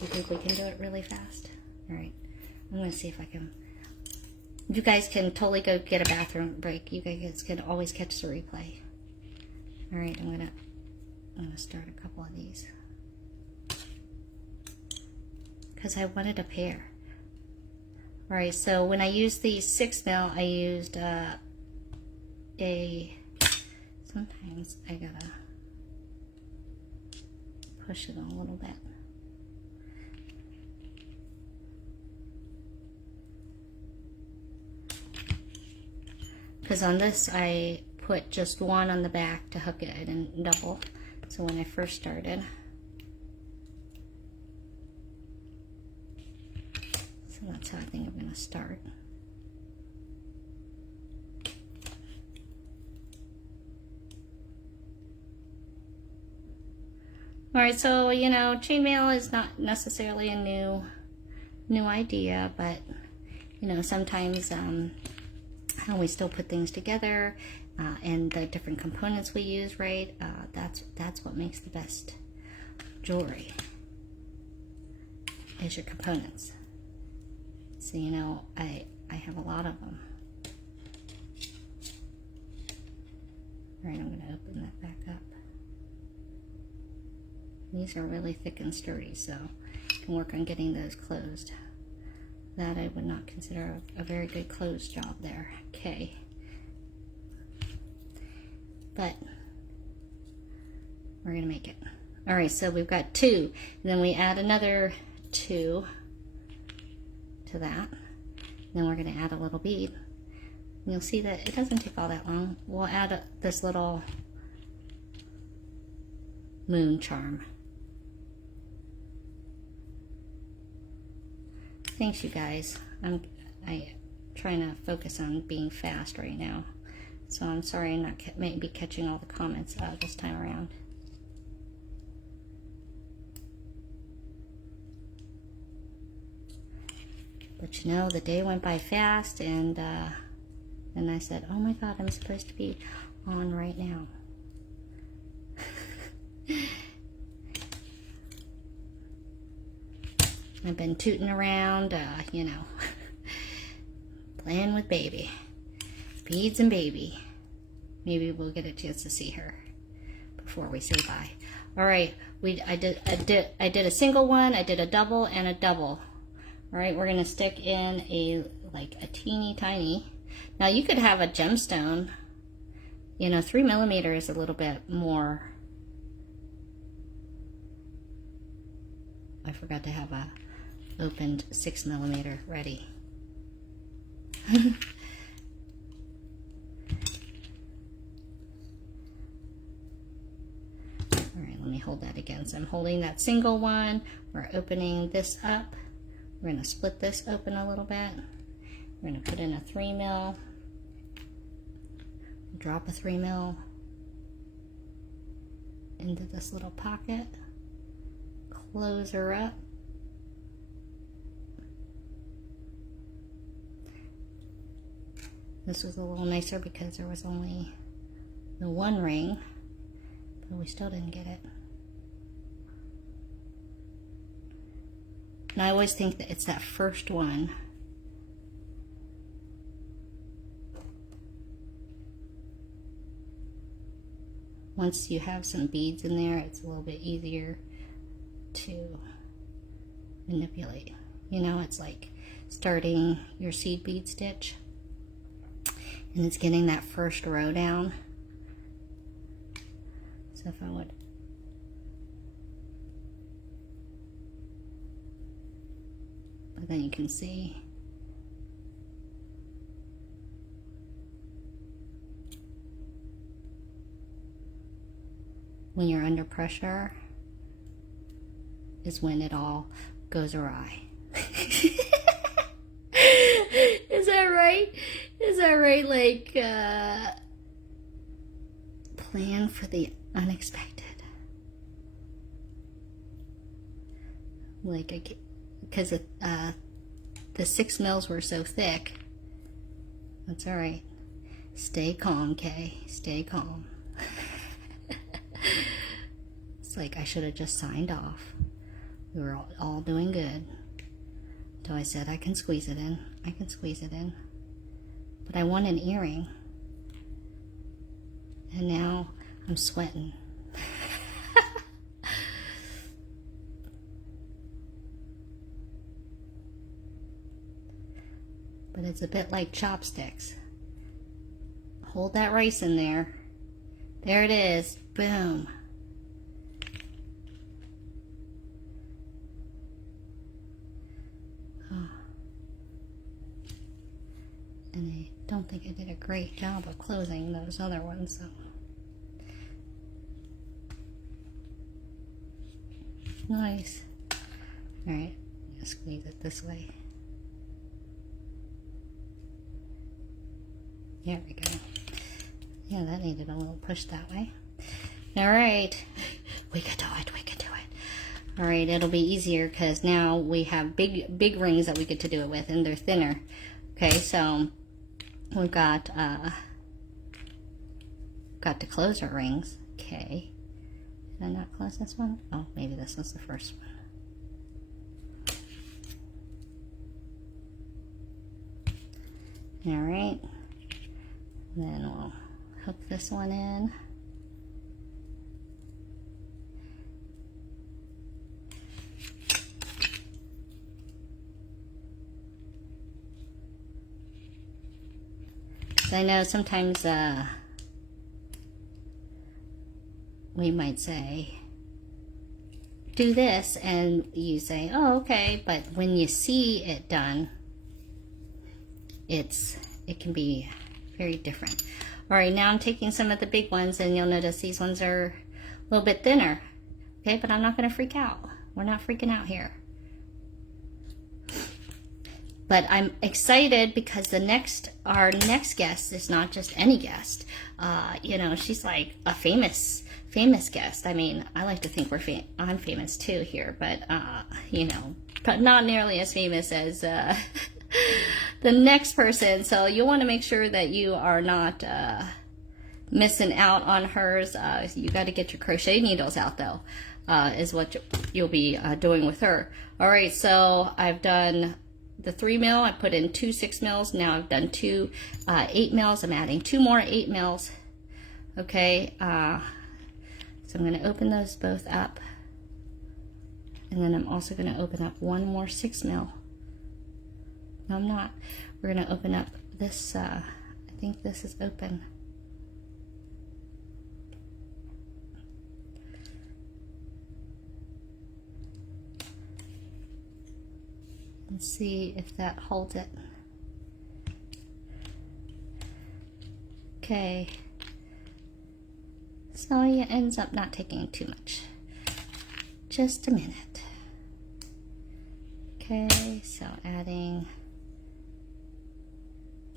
you think we can do it really fast? Alright, I'm going to see if I can. You guys can totally go get a bathroom break. You guys can always catch the replay. Alright, I'm going to start a couple of these. Because I wanted a pair. Alright, so when I used the 6 mil, I used sometimes I gotta push it a little bit. Because on this, I put just one on the back to hook it and double. So when I first started. So that's how I think I'm going to start. Alright, so, you know, chainmail is not necessarily a new idea, but, you know, sometimes how we still put things together, and the different components we use, right? That's what makes the best jewelry, is your components. So, you know, I have a lot of them. All right, I'm going to open that back up. These are really thick and sturdy, so I can work on getting those closed. That I would not consider a very good close job there. Okay. But we're going to make it. All right, so we've got 2. And then we add another 2 to that. Then we're going to add a little bead. And you'll see that it doesn't take all that long. We'll add this little moon charm. Thanks, you guys. I'm trying to focus on being fast right now, so I'm sorry I'm not maybe catching all the comments this time around. But you know, the day went by fast, and I said, oh my God, I'm supposed to be on right now. I've been tooting around, you know, playing with baby. Beads and baby. Maybe we'll get a chance to see her before we say bye. All right, I did a single one, I did a double and a double. All right, we're gonna stick in like a teeny tiny. Now you could have a gemstone. You know, 3mm is a little bit more. I forgot to have a opened 6mm ready. All right, let me hold that again. So I'm holding that single one. We're opening this up. We're going to split this open a little bit. We're going to put in a 3mm. Drop a 3mm into this little pocket. Close her up. This was a little nicer because there was only the one ring, but we still didn't get it. And I always think that it's that first one. Once you have some beads in there, it's a little bit easier to manipulate. You know, it's like starting your seed bead stitch, and it's getting that first row down. So if I would but then you can see when you're under pressure is when it all goes awry. Is that right? Is that right? Like, plan for the unexpected. Like, because the 6 mils were so thick. That's all right. Stay calm, Kay. Stay calm. It's like I should have just signed off. We were all doing good. So I said, I can squeeze it in. I can squeeze it in. But I want an earring. And now I'm sweating. But it's a bit like chopsticks. Hold that rice in there. There it is. Boom. And I don't think I did a great job of closing those other ones, so. Nice. Alright, just squeeze it this way. There we go. Yeah, that needed a little push that way. Alright, we could do it, we could do it. Alright, it'll be easier because now we have big rings that we get to do it with, and they're thinner. Okay, so We've got the closer rings. Okay. Did I not close this one? Oh, maybe this was the first one. All right. Then we'll hook this one in. I know sometimes we might say, do this, and you say, oh, okay, but when you see it done, it can be very different. All right, now I'm taking some of the big ones, and you'll notice these ones are a little bit thinner. Okay, but I'm not going to freak out. We're not freaking out here. But I'm excited because our next guest is not just any guest. You know, she's like a famous guest. I mean, I like to think I'm famous too here, but you know, but not nearly as famous as the next person. So you'll want to make sure that you are not missing out on hers. You got to get your crochet needles out though, is what you'll be doing with her. All right, so I've done the 3 mil. I put in 2 6 mils. Now I've done 2 8 mils. I'm adding 2 more 8 mils. Okay, so I'm going to open those both up, and then I'm also going to open up 1 more 6 mil. No, I'm not. We're going to open up this. I think this is open. Let's see if that holds it. Okay. So it ends up not taking too much. Just a minute. Okay, so adding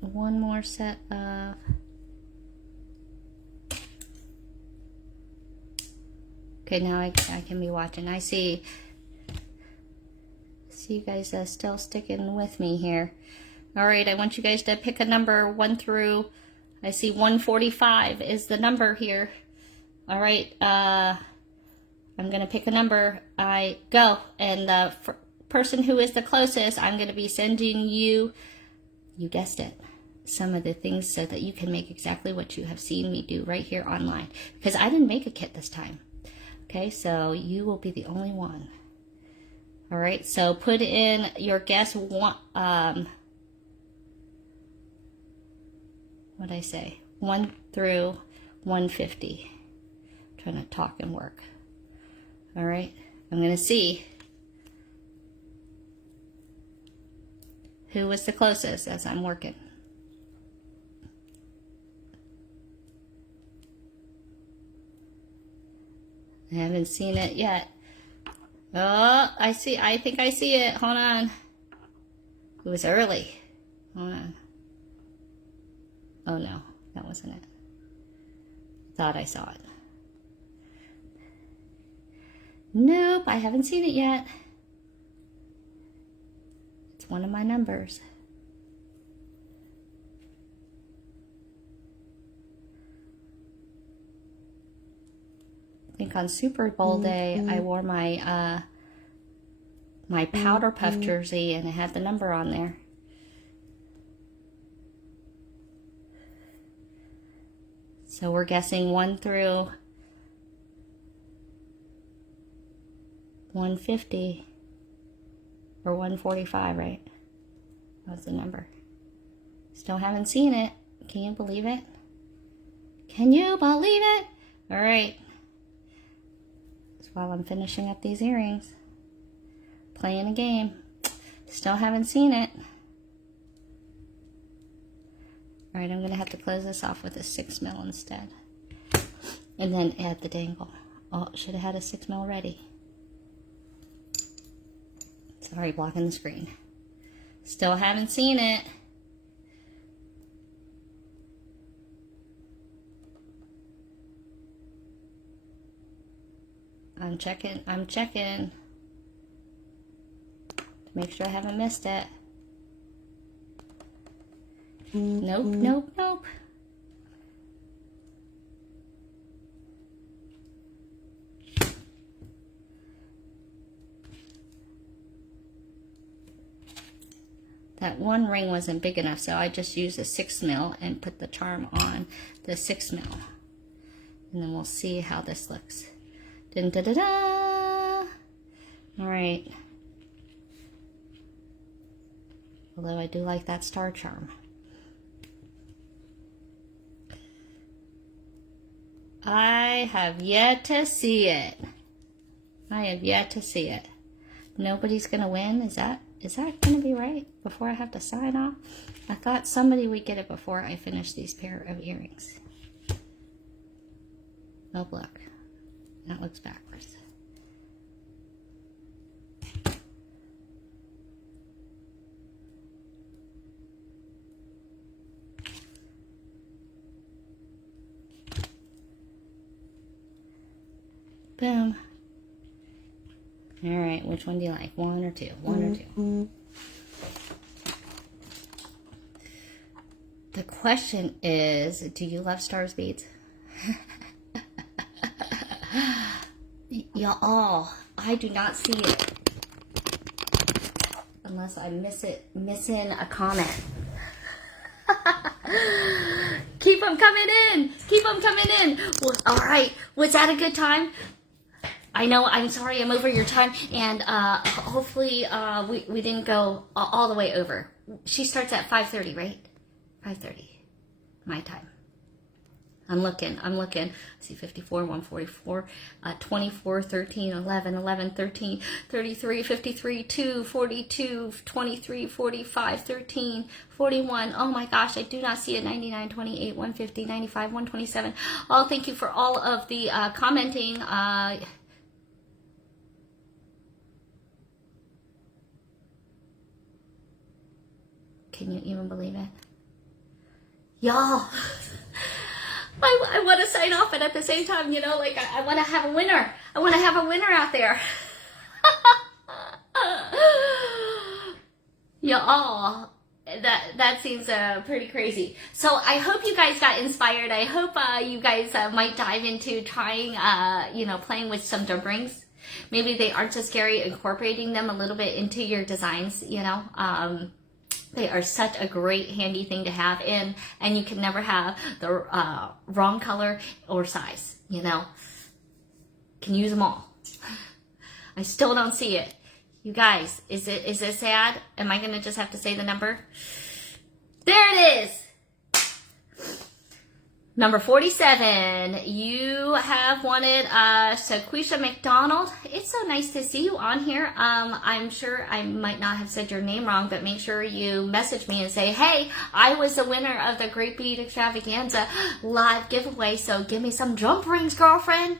1 more set of okay, now I can be watching. I see you guys still sticking with me here. All right, I want you guys to pick a number 1 through, I see 145 is the number here. All right, I'm gonna pick a number. I go, and the person who is the closest, I'm gonna be sending you guessed it, some of the things so that you can make exactly what you have seen me do right here online, because I didn't make a kit this time. Okay, so you will be the only one. All right, so put in your guess. What'd I say? 1 through 150. I'm trying to talk and work. All right, I'm gonna see who was the closest as I'm working. I haven't seen it yet. Oh, I think I see it. Hold on. It was early. Hold on. Oh no, that wasn't it. Thought I saw it. Nope, I haven't seen it yet. It's one of my numbers. I think on Super Bowl day, I wore my my powder puff jersey, and it had the number on there. So we're guessing 1 through 150 or 145, right? That was the number. Still haven't seen it. Can you believe it? Can you believe it? All right. While I'm finishing up these earrings, playing a game. Still haven't seen it. All right, I'm gonna have to close this off with a 6 mil instead, and then add the dangle. Oh, should have had a 6 mil ready. Sorry, blocking the screen. Still haven't seen it. I'm checking to make sure I haven't missed it. Nope, nope, nope. That one ring wasn't big enough, so I just used a 6 mil and put the charm on the 6 mil. And then we'll see how this looks. Dun, da, da, da. All right. Although I do like that star charm. I have yet to see it. I have yet to see it. Nobody's gonna win, is that gonna be right before I have to sign off? I thought somebody would get it before I finish these pair of earrings. Oh, look, that looks backwards. Boom. All right, which one do you like? One or two? One or two? The question is, do you love stars beads? Y'all, I do not see it. Unless I missing a comment. Keep them coming in. Keep them coming in. Well, all right. Was that a good time? I know, I'm sorry I'm over your time, and hopefully we didn't go all the way over. She starts at 5:30, right? 5:30, my time. I'm looking. I see 54, 144, 24, 13, 11, 11, 13, 33, 53, 2, 42, 23, 45, 13, 41. Oh my gosh, I do not see it. 99, 28, 150, 95, 127. Oh, thank you for all of the commenting. Can you even believe it? Y'all, I want to sign off, but at the same time, you know, like I want to have a winner. I want to have a winner out there. Y'all, that seems pretty crazy. So I hope you guys got inspired. I hope you guys might dive into trying, you know, playing with some jump rings. Maybe they aren't so scary, incorporating them a little bit into your designs, you know. They are such a great handy thing to have in, and you can never have the wrong color or size, you know. Can use them all. I still don't see it. You guys, is it sad? Am I gonna just have to say the number? There it is. Number 47, you have wanted Shaquisha McDonald. It's so nice to see you on here. I'm sure I might not have said your name wrong, but make sure you message me and say, hey, I was the winner of the Great Bead Extravaganza live giveaway, so give me some jump rings, girlfriend.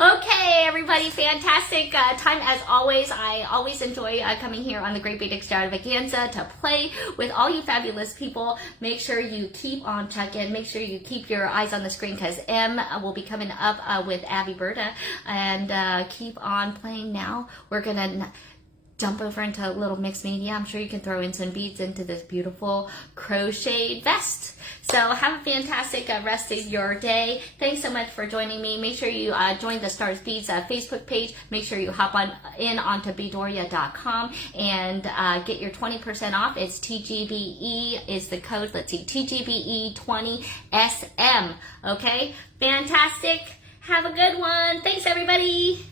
Okay, everybody, fantastic time as always. I always enjoy coming here on the Great Bead Extravaganza to play with all you fabulous people. Make sure you keep on checking. Make sure you keep your eyes on the screen, because M will be coming up with Abby Berta, and keep on playing now. We're gonna jump over into a little mixed media. I'm sure you can throw in some beads into this beautiful crocheted vest. So have a fantastic rest of your day. Thanks so much for joining me. Make sure you join the Stars Beads Facebook page. Make sure you hop on in onto beadoria.com and get your 20% off. It's TGBE is the code. Let's see, TGBE20SM. Okay, fantastic. Have a good one. Thanks, everybody.